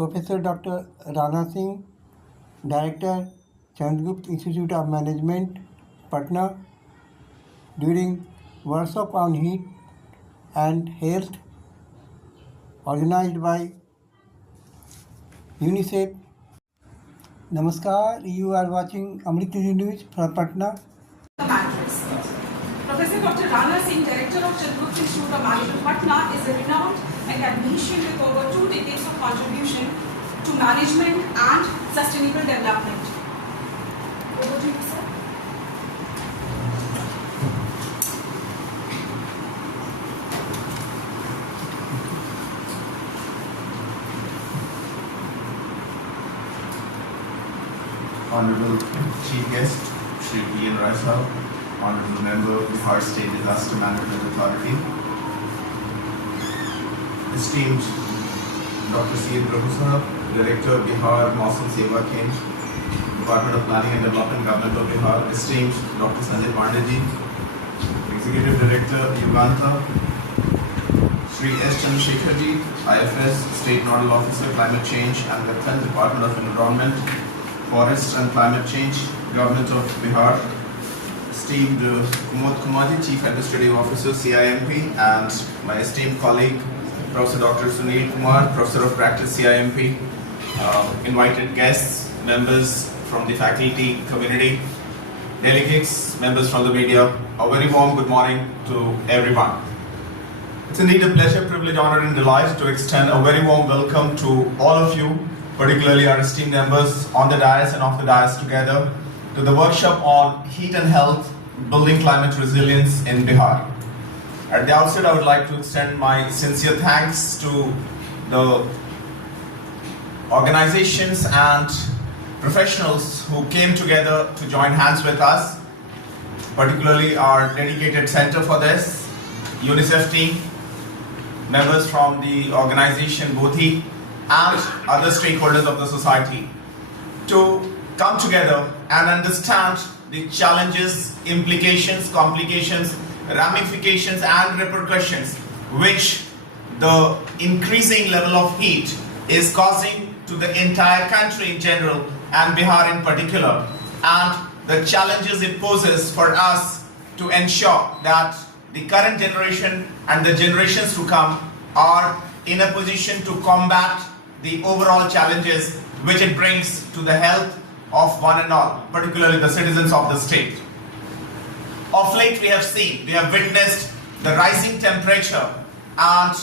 Professor Dr. Rana Singh, Director, Chandragupta Institute of Management, Patna, during workshop on heat and health organized by UNICEF. Namaskar, you are watching Amrit News from Patna. Professor Dr. Rana Singh, Director of Chandragupta Institute of Management, Patna, is a renowned academician with over 2 decades of contribution to management and sustainable development. Over to you, sir. Honorable Chief Guest, Shri P. N. Rai Sahab, Honorable Member, Bihar State Disaster Management Authority, esteemed Dr. C. Sahab, Director, Bihar Mausam Seva Kendra, Department of Planning and Development, Government of Bihar, esteemed Dr. Sanjay Pandey, Executive Director, Uganda, Shri S. Chandrasekharji, IFS, State Nodal Officer, Climate Change and the 10th Department of Environment, Forest and Climate Change, Government of Bihar, esteemed Kumod Kumaji, Chief Administrative Officer, CIMP, and my esteemed colleague, Professor Dr. Sunil Kumar, Professor of Practice, CIMP, invited guests, members from the faculty community, delegates, members from the media, a very warm good morning to everyone. It's indeed a pleasure, privilege, honor and delight to extend a very warm welcome to all of you, particularly our esteemed members on the dais and off the dais together, to the workshop on heat and health, building climate resilience in Bihar. At the outset, I would like to extend my sincere thanks to the organizations and professionals who came together to join hands with us, particularly our dedicated center for this, UNICEF team, members from the organization Bodhi, and other stakeholders of the society to come together and understand the challenges, implications, complications, ramifications and repercussions which the increasing level of heat is causing to the entire country in general and Bihar in particular, and the challenges it poses for us to ensure that the current generation and the generations to come are in a position to combat the overall challenges which it brings to the health of one and all, particularly the citizens of the state. Of late we have witnessed the rising temperature, and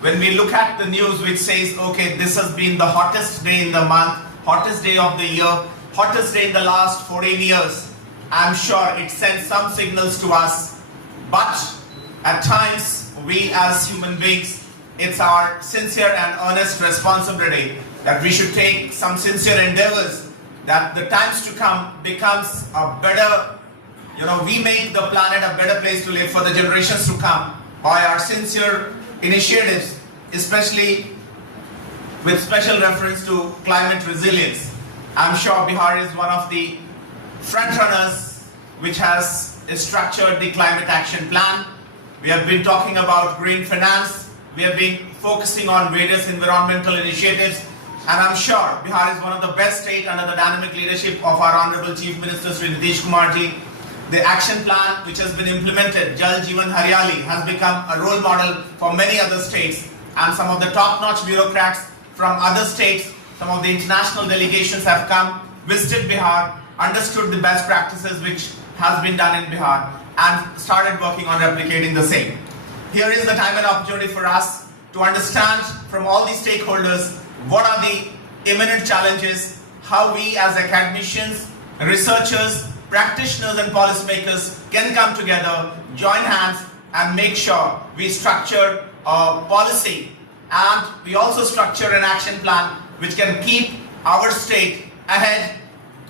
when we look at the news which says, okay, this has been the hottest day in the month, hottest day of the year, hottest day in the last 14 years, I'm sure it sends some signals to us, but at times we as human beings, it's our sincere and earnest responsibility that we should take some sincere endeavors that the times to come becomes a better, we make the planet a better place to live for the generations to come by our sincere initiatives, especially with special reference to climate resilience. I'm sure Bihar is one of the front runners which has structured the climate action plan. We have been talking about green finance. We have been focusing on various environmental initiatives, and I'm sure Bihar is one of the best states under the dynamic leadership of our Honorable Chief Minister Sri Nitish Kumar ji. The action plan which has been implemented, Jal Jeevan Haryali, has become a role model for many other states, and some of the top-notch bureaucrats from other states, some of the international delegations have come, visited Bihar, understood the best practices which has been done in Bihar, and started working on replicating the same. Here is the time and opportunity for us to understand from all these stakeholders what are the imminent challenges, how we as academicians, researchers, practitioners and policymakers can come together, join hands and make sure we structure a policy and we also structure an action plan which can keep our state ahead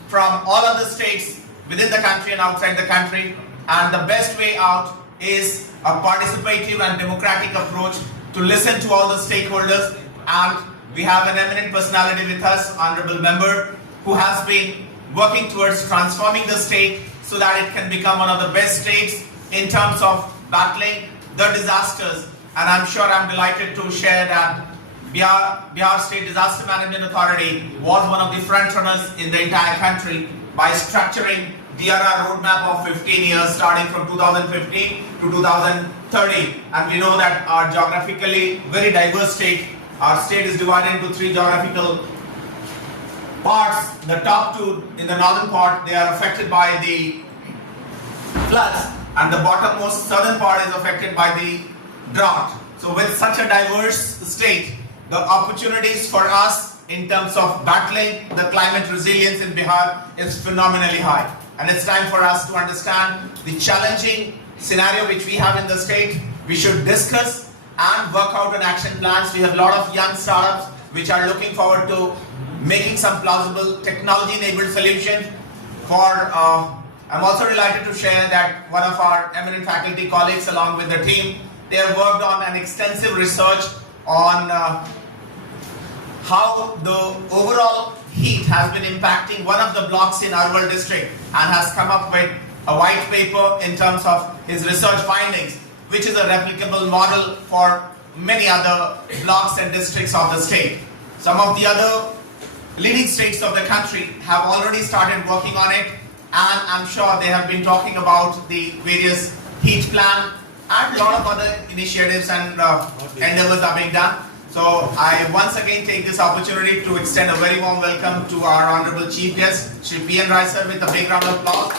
from all other states within the country and outside the country. And the best way out is a participative and democratic approach to listen to all the stakeholders, and we have an eminent personality with us, Honorable Member, who has been working towards transforming the state so that it can become one of the best states in terms of battling the disasters. And I'm sure I'm delighted to share that Bihar State Disaster Management Authority was one of the front runners in the entire country by structuring DRR roadmap of 15 years starting from 2015 to 2030. And we know that our geographically very diverse state, our state is divided into 3 geographical parts. The top 2 in the northern part, they are affected by the floods, and the bottommost southern part is affected by the drought. So with such a diverse state, the opportunities for us in terms of battling the climate resilience in Bihar is phenomenally high. And it's time for us to understand the challenging scenario which we have in the state. We should discuss and work out an action plans. We have a lot of young startups which are looking forward to making some plausible technology-enabled solutions. I'm also delighted to share that one of our eminent faculty colleagues along with the team, they have worked on an extensive research on how the overall heat has been impacting one of the blocks in Arwal district, and has come up with a white paper in terms of his research findings, which is a replicable model for many other blocks and districts of the state. Some of the other leading states of the country have already started working on it, and I'm sure they have been talking about the various heat plan, and a lot of other initiatives and endeavors are being done. So I once again take this opportunity to extend a very warm welcome to our Honorable Chief Guest, Shri P.N. Rai sir, with a big round of applause,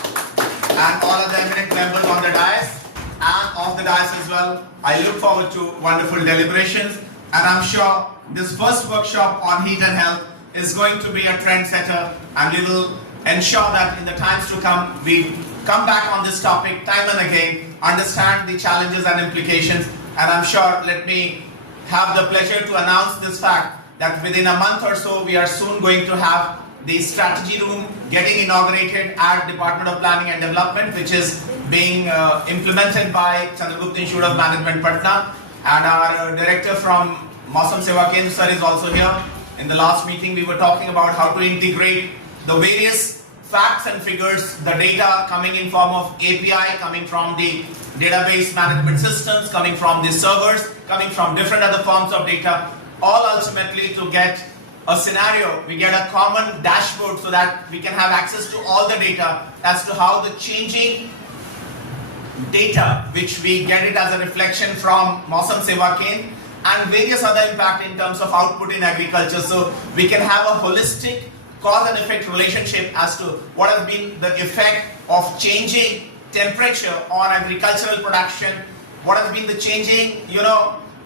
and all of the eminent members on the dais and off the dais as well. I look forward to wonderful deliberations, and I'm sure this first workshop on heat and health is going to be a trendsetter, and we will ensure that in the times to come, we come back on this topic time and again, understand the challenges and implications, and I'm sure, let me have the pleasure to announce this fact that within a month or so, we are soon going to have the strategy room getting inaugurated at Department of Planning and Development, which is being implemented by Chandragupta Institute of Management, Patna, and our director from Mausam Seva Kendra sir is also here. In the last meeting, we were talking about how to integrate the various facts and figures, the data coming in form of API, coming from the database management systems, coming from the servers, coming from different other forms of data, all ultimately to get a scenario, we get a common dashboard so that we can have access to all the data as to how the changing data, which we get it as a reflection from Mausam Seva Kendra, and various other impact in terms of output in agriculture. So we can have a holistic cause and effect relationship as to what has been the effect of changing temperature on agricultural production, what has been the changing,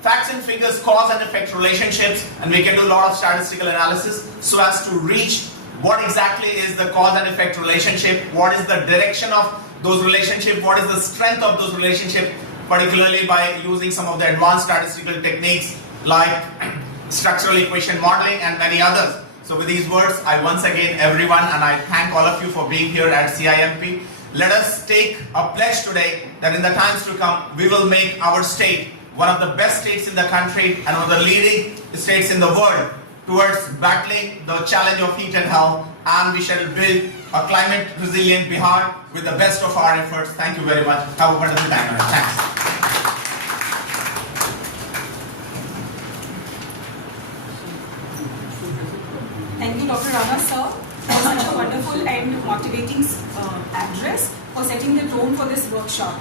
facts and figures, cause and effect relationships, and we can do a lot of statistical analysis so as to reach what exactly is the cause and effect relationship, what is the direction of those relationships, what is the strength of those relationships, particularly by using some of the advanced statistical techniques like structural equation modeling and many others. So with these words, I once again everyone, and I thank all of you for being here at CIMP. Let us take a pledge today that in the times to come, we will make our state one of the best states in the country and one of the leading states in the world towards battling the challenge of heat and health, and we shall build a climate resilient Bihar with the best of our efforts. Thank you very much. Have a wonderful time. Thanks. Thank you, Dr. Rana sir, for such a wonderful and motivating address, for setting the tone for this workshop.